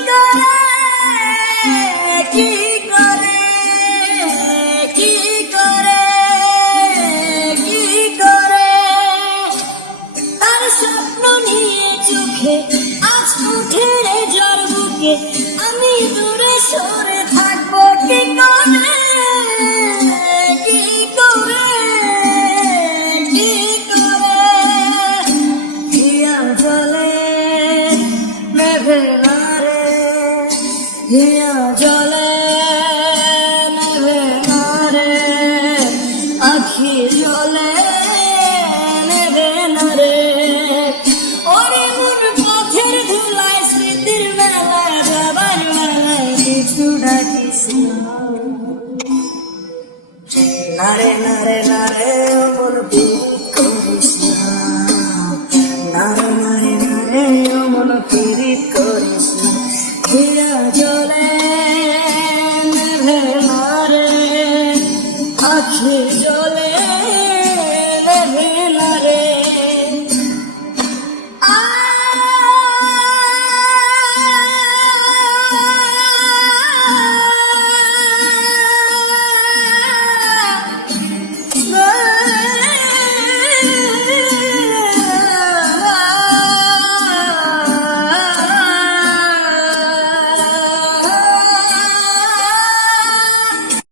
করে কি করে কি করে কি করে তার স্বপ্ন নিয়ে চোখে আজ উঠে রে জ্বর বুকে আমি দূরে সরে থাকবো কি করে কি করে কি করে হিয়া জলে নেভে না রে হিয়া জলে নেভে না রে আখি জলে নেভে না রে ওরে মন পথের ধুলায় স্মৃতির মেলা যাবার মেলায় কিছু ডাকিস নারে নারে নারে মন করিস নারে নারে নারে মন পিরিত করিস হিয়া জলে নেভে না রে আখি জলে